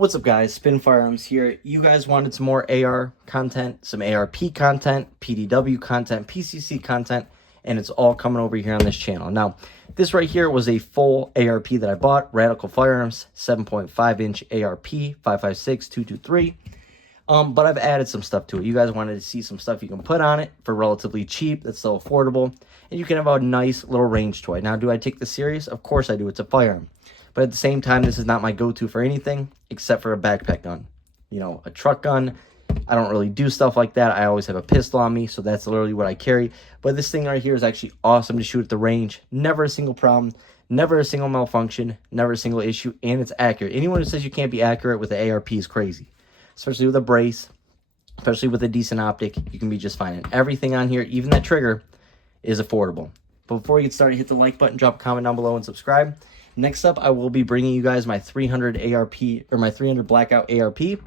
What's up, guys? Spin Firearms here. You guys wanted some more AR content, some ARP content, PDW content, PCC content, and it's all coming over here on this channel. Now, this right here was a full ARP that I bought, Radical Firearms, 7.5-inch ARP, 5.56, 223. But I've added some stuff to it. You guys wanted to see some stuff you can put on it for relatively cheap, that's still affordable, and you can have a nice little range toy. Now, do I take this serious? Of course I do. It's a firearm. But at the same time, this is not my go-to for anything except for a backpack gun. You know, a truck gun. I don't really do stuff like that. I always have a pistol on me, so that's literally what I carry. But this thing right here is actually awesome to shoot at the range. Never a single problem, never a single malfunction, never a single issue, and it's accurate. Anyone who says you can't be accurate with the ARP is crazy. Especially with a brace, especially with a decent optic, you can be just fine. And everything on here, even that trigger, is affordable. But before we get started, hit the like button, drop a comment down below, and subscribe. Next up, I will be bringing you guys my 300 ARP, or my 300 Blackout ARP, and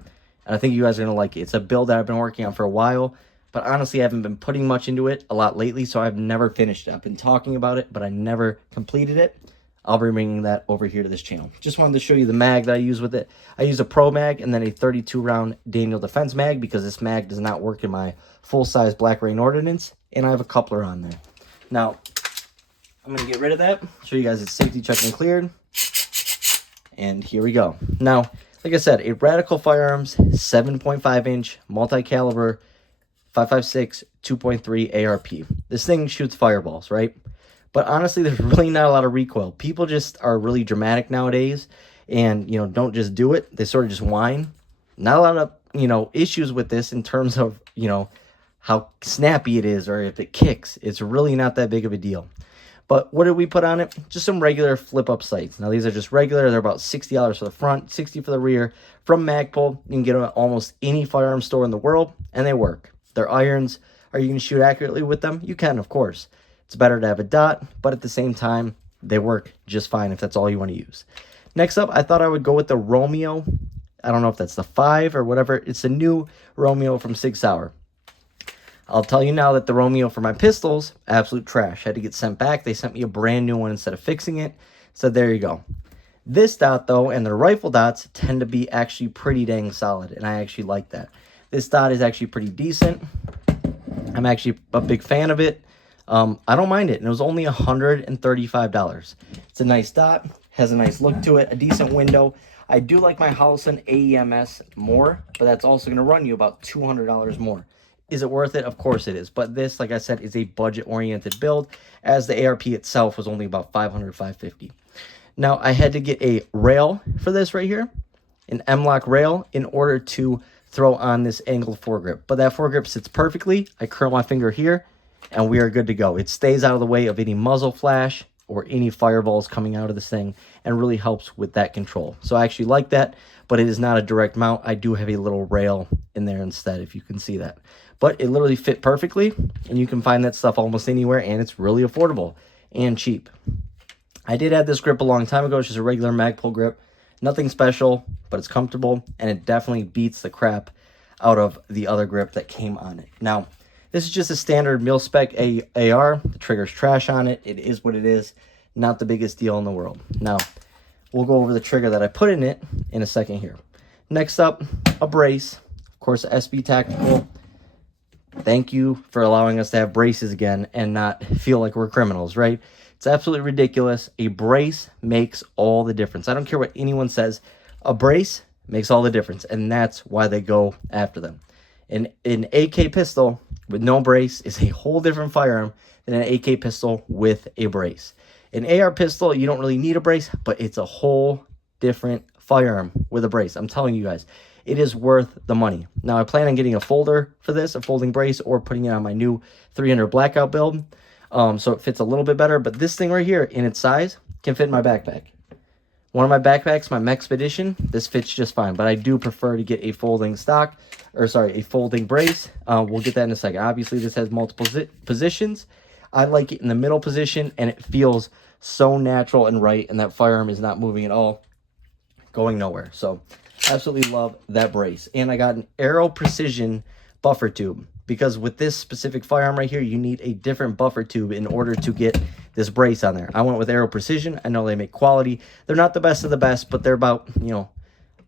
I think you guys are going to like it. It's a build that I've been working on for a while, but honestly, I haven't been putting much into it a lot lately, so I've never finished it. I've been talking about it, but I never completed it. I'll be bringing that over here to this channel. Just wanted to show you the mag that I use with it. I use a Pro mag and then a 32-round Daniel Defense mag because this mag does not work in my full-size Black Rain Ordnance, and I have a coupler on there. Now, I'm going to get rid of that, show you guys it's safety checked and cleared, and here we go. Now, like I said, a Radical Firearms 7.5-inch multi-caliber 5.56 2.3 ARP. This thing shoots fireballs, right? But honestly, there's really not a lot of recoil. People just are really dramatic nowadays and, you know, don't just do it. They sort of just whine. Not a lot of, you know, issues with this in terms of, you know, how snappy it is or if it kicks. It's really not that big of a deal. But what did we put on it? Just some regular flip-up sights. Now, these are just regular. They're about $60 for the front, $60 for the rear. From Magpul, you can get them at almost any firearm store in the world, and they work. They're irons. Are you going to shoot accurately with them? You can, of course. It's better to have a dot, but at the same time, they work just fine if that's all you want to use. Next up, I thought I would go with the Romeo. I don't know if that's the 5 or whatever. It's a new Romeo from Sig Sauer. I'll tell you now that the Romeo for my pistols, absolute trash. Had to get sent back. They sent me a brand new one instead of fixing it. So there you go. This dot, though, and the rifle dots tend to be actually pretty dang solid, and I actually like that. This dot is actually pretty decent. I'm actually a big fan of it. I don't mind it, and it was only $135. It's a nice dot, has a nice look to it, a decent window. I do like my Holosun AEMS more, but that's also going to run you about $200 more. Is it worth it? Of course it is. But this, like I said, is a budget-oriented build, as the ARP itself was only about $500, $550. Now, I had to get a rail for this right here, an M-LOK rail, in order to throw on this angled foregrip. But that foregrip sits perfectly. I curl my finger here, and we are good to go. It stays out of the way of any muzzle flash or any fireballs coming out of this thing and really helps with that control. So I actually like that, but it is not a direct mount. I do have a little rail in there instead, if you can see that. But it literally fit perfectly, and you can find that stuff almost anywhere, and it's really affordable and cheap. I did add this grip a long time ago. It's just a regular Magpul grip. Nothing special, but it's comfortable, and it definitely beats the crap out of the other grip that came on it. Now, this is just a standard mil-spec AR. The trigger's trash on it. It is what it is. Not the biggest deal in the world. Now, we'll go over the trigger that I put in it in a second here. Next up, a brace. Of course, SB Tactical. Thank you for allowing us to have braces again and not feel like we're criminals, right? It's absolutely ridiculous. A brace makes all the difference. I don't care what anyone says. A brace makes all the difference, and that's why they go after them. An AK pistol with no brace is a whole different firearm than an AK pistol with a brace. An AR pistol, you don't really need a brace, but it's a whole different firearm with a brace. I'm telling you guys, it is worth the money. Now, I plan on getting a folder for this, a folding brace, or putting it on my new 300 Blackout build, so it fits a little bit better. But this thing right here, in its size, can fit in my backpack. One of my backpacks, my Mexpedition, this fits just fine, but I do prefer to get a folding stock, or sorry, a folding brace. We'll get that in a second. Obviously, this has multiple positions. I like it in the middle position, and it feels so natural and right, and that firearm is not moving at all, going nowhere. So, absolutely love that brace. And I got an Aero Precision buffer tube, because with this specific firearm right here, you need a different buffer tube in order to get this brace on there. I went with Aero Precision. I know they make quality. They're not the best of the best, but they're about, you know,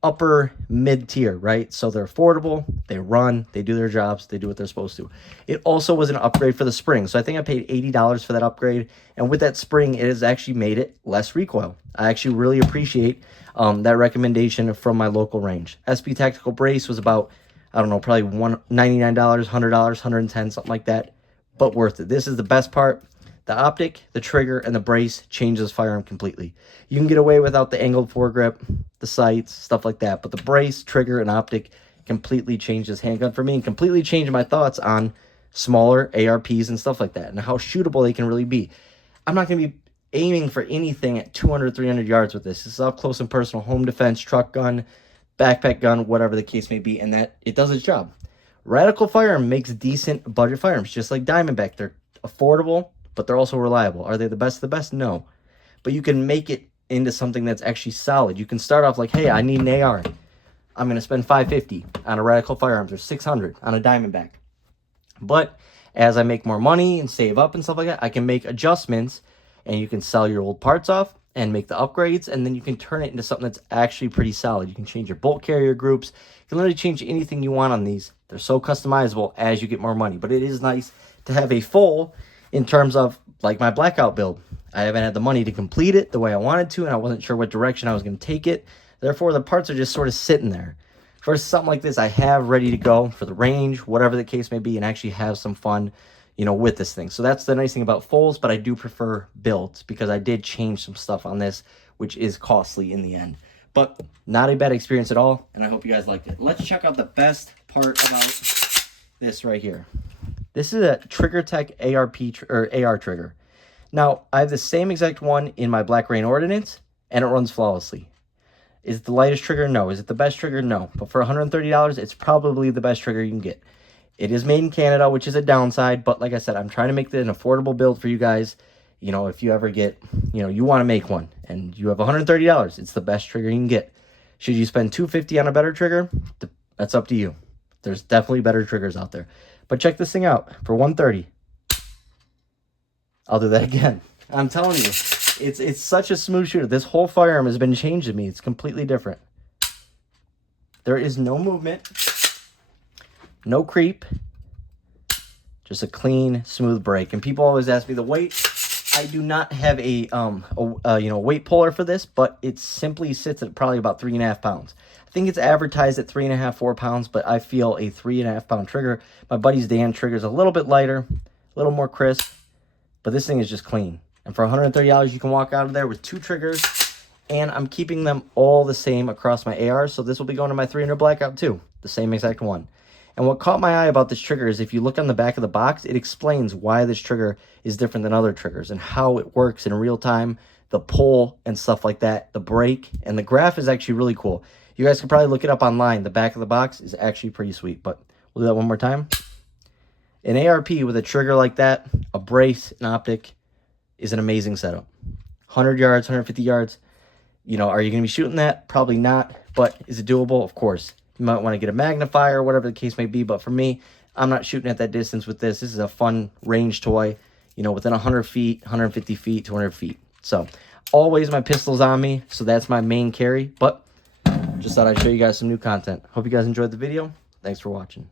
upper mid tier, right? So they're affordable, they run, they do their jobs, they do what they're supposed to. It also was an upgrade for the spring. So I think I paid $80 for that upgrade. And with that spring, it has actually made it less recoil. I actually really appreciate that recommendation from my local range. SP Tactical Brace was about, I don't know, probably $99, $100, $110, something like that, but worth it. This is the best part. The optic, the trigger, and the brace changes firearm completely. You can get away without the angled foregrip, the sights, stuff like that, but the brace, trigger, and optic completely changed this handgun for me and completely changed my thoughts on smaller ARPs and stuff like that and how shootable they can really be. I'm not going to be aiming for anything at 200, 300 yards with this. This is up close and personal, home defense, truck gun, backpack gun, whatever the case may be, and that it does its job. Radical Firearm makes decent budget firearms, just like Diamondback. They're affordable, but they're also reliable. Are they the best of the best? No. But you can make it into something that's actually solid. You can start off like, hey, I need an AR. I'm going to spend $550 on a Radical Firearms or $600 on a Diamondback. But as I make more money and save up and stuff like that, I can make adjustments, and you can sell your old parts off and make the upgrades, and then you can turn it into something that's actually pretty solid. You can change your bolt carrier groups. You can literally change anything you want on these. They're so customizable as you get more money. But it is nice to have a full in terms of like my blackout build. I haven't had the money to complete it the way I wanted to, and I wasn't sure what direction I was going to take it. Therefore, the parts are just sort of sitting there. For something like this, I have ready to go for the range, whatever the case may be, and actually have some fun, with this thing. So that's the nice thing about fulls, but I do prefer builds because I did change some stuff on this, which is costly in the end. But not a bad experience at all, and I hope you guys liked it. Let's check out the best part about this right here. This is a TriggerTech AR trigger. Now, I have the same exact one in my Black Rain Ordnance, and it runs flawlessly. Is it the lightest trigger? No. Is it the best trigger? No. But for $130, it's probably the best trigger you can get. It is made in Canada, which is a downside, but like I said, I'm trying to make it an affordable build for you guys. If you ever get, you want to make one, and you have $130, it's the best trigger you can get. Should you spend $250 on a better trigger? That's up to you. There's definitely better triggers out there. But check this thing out. For $130, I'll do that again. I'm telling you, it's such a smooth shooter. This whole firearm has been changed to me. It's completely different. There is no movement, no creep, just a clean, smooth break. And people always ask me the weight. I do not have a weight puller for this, but it simply sits at probably about 3.5 pounds. I think it's advertised at 3.5, 4 pounds, but I feel a 3.5 pound trigger. My buddy's Dan trigger's a little bit lighter, a little more crisp, but this thing is just clean. And for $130, you can walk out of there with 2 triggers, and I'm keeping them all the same across my ARs, so this will be going to my 300 Blackout too, the same exact one. And what caught my eye about this trigger is if you look on the back of the box, it explains why this trigger is different than other triggers and how it works in real time, the pull and stuff like that, the break, and the graph is actually really cool. You guys can probably look it up online. The back of the box is actually pretty sweet, but we'll do that one more time. An ARP with a trigger like that, a brace, an optic, is an amazing setup. 100 yards, 150 yards. Are you going to be shooting that? Probably not, but is it doable? Of course. You might want to get a magnifier, whatever the case may be, but for me, I'm not shooting at that distance with this. This is a fun range toy, within 100 feet, 150 feet, 200 feet. So, always my pistol's on me, so that's my main carry, but just thought I'd show you guys some new content. Hope you guys enjoyed the video. Thanks for watching.